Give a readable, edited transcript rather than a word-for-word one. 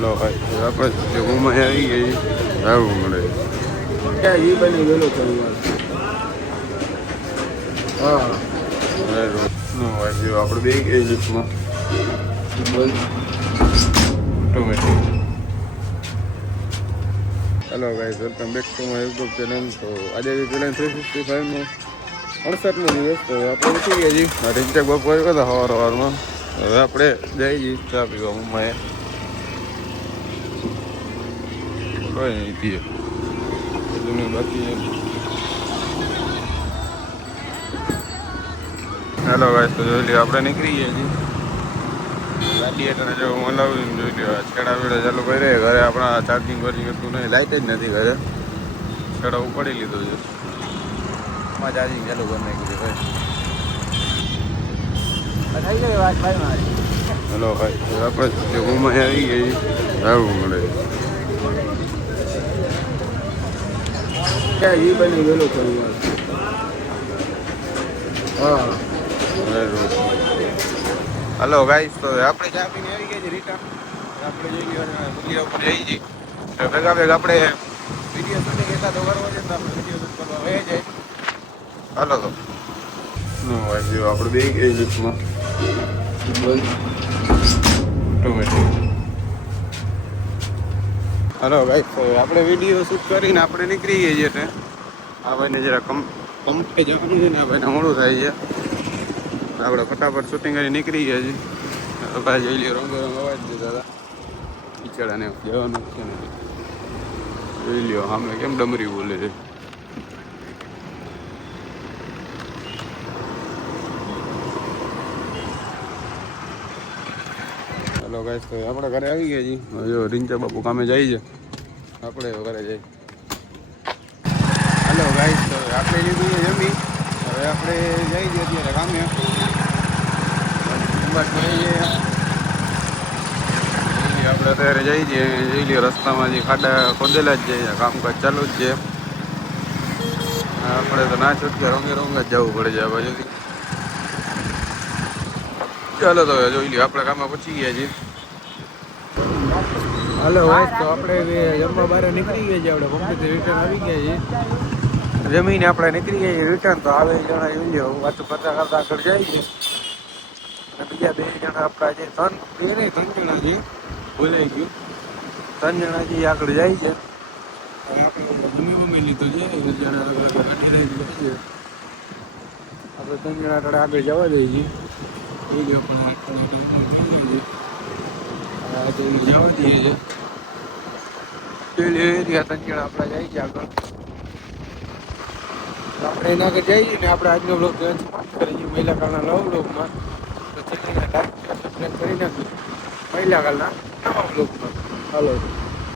Hello ભાઈ આપણે જમ્મુમાં આવી ગઈ સારું મળે ક્યાં એ બની ગયેલો થોડી વાર. હા આપણે બે ગઈ જીપમાં બોલ. Automatic. Hello guys, welcome back to my YouTube channel. તો આજે ચેલેન્જ 365નો 68મો દિવસ. તો આપણે ઉઠી ગયા છીએ રીંચક બાપુ આવ્યા હતા સવારમાં. હવે આપણે જઈ જઈએ ચા પીવા મમ્માએ કોઈ નહીં પીએ બધું બાકી. હેલો ગાઈસ, તો જોઈ લ્યો આપણે નીકળી ગયા છીએ. ગાડી એટલે જો મલાવીને જોઈ લ્યો છેડા વેડા ચાલુ કરી ઘરે આપણા ચાર્જિંગ વર્જિંગ હતું નહીં, લાઇટ જ નથી ઘરે. છેડા ઉપાડી લીધો છે, એમાં ચાર્જિંગ ચાલુ કરી નાખ્યું ભાઈ. થઈ ગઈ વાત ભાઈ મારી. હેલો ભાઈ, આપણે જમ્મુમાં આવી ગઈ સારું મળે. ક્યાં એ બની ગયેલો થોડી વાર. હા હલો ગાઈસ, તો આપણે ચા પીને આવી ગયા છીએ રિટર્ન. આપણે જઈ ગયા ઉપર જઈ છીએ ભેગા ભેગા આપણે વિડીયો શૂટિંગ એકાદો કરવો છે તો આપણે વિડીયો શૂટ કરવા વહી જાય. હાલો તો ભાઈ આપણે બે ગઈ જીપમાં બોલ. ઓટોમેટિક. હલો ગાઈસ, તો આપણે વિડીયો શૂટ કરીને આપણે નીકળી ગઈએ છીએ એટલે આ ભાઈને જરા કંપની જવાનું છે ને આ ભાઈને મોડું થાય છે. આપણે ફટાફટ શૂટિંગ કરી નીકળી ગયા છીએ. ભાઈ જોઈ લ્યો રંગ અવાજ છે દાદા બિચારાને જવાનું છે ને જોઈ લ્યો સામે કેમ ડમરી બોલે છે. હેલો ગાઈસ, તો આપણે ઘરે આવી ગયા છીએ. જો રીંચા બાપુ કામે જાય છે, આપણે ઘરે જઈએ. હેલો ગાઈસ, તો આપણે લીધું છે જમી. હવે આપણે જઈ છીએ અત્યારે કામે. આપણે અત્યારે જઈ છીએ જઈ લઈએ રસ્તામાં જે ખાડા ખોદેલા જ છે, કામકાજ ચાલુ જ છે. આપણે તો ના છૂટકે રંગે રંગ જ જવું પડે છે આ બાજુથી. ચાલો તો જોઈ લઈએ આપણે કામમાં પહોંચી ગયા છીએ. હાલો વાઈસ, તો આપણે જમવા બહાર નીકળી ગયા છીએ. આપણે પંપથી રિટર્ન આવી ગયા છીએ. જમીને આપણે નીકળી ગયા રિટર્ન. તો આવે જણા જોઈ લો વાતો કરતા કરતા આગળ જાય છે. અને બીજા બે જણા આપણા જે ત્રણ જણા છે બોલાઈ ગયું. 3 જણા જે આગળ જાય છે. હવે આપણે જમી લીધો છે જણા ગાડી લઈને જાય છે. આપણે 3 જણા આગળ જવા દઈએ છીએ. એ જો પણ જવા દઈએ છે. એરિયા 3 જણા આપણા જાય છે આગળ. આપણે એના આગળ જઈએ ને આપણે આજનો બ્લોગ કરીએ મહિલા કાળના નવા બ્લોગમાં. તો ચેનલને લાઈક સબસ્ક્રાઈબ કરી નાખીએ મહિલા કાળના નવા બ્લોગમાં. હાલો.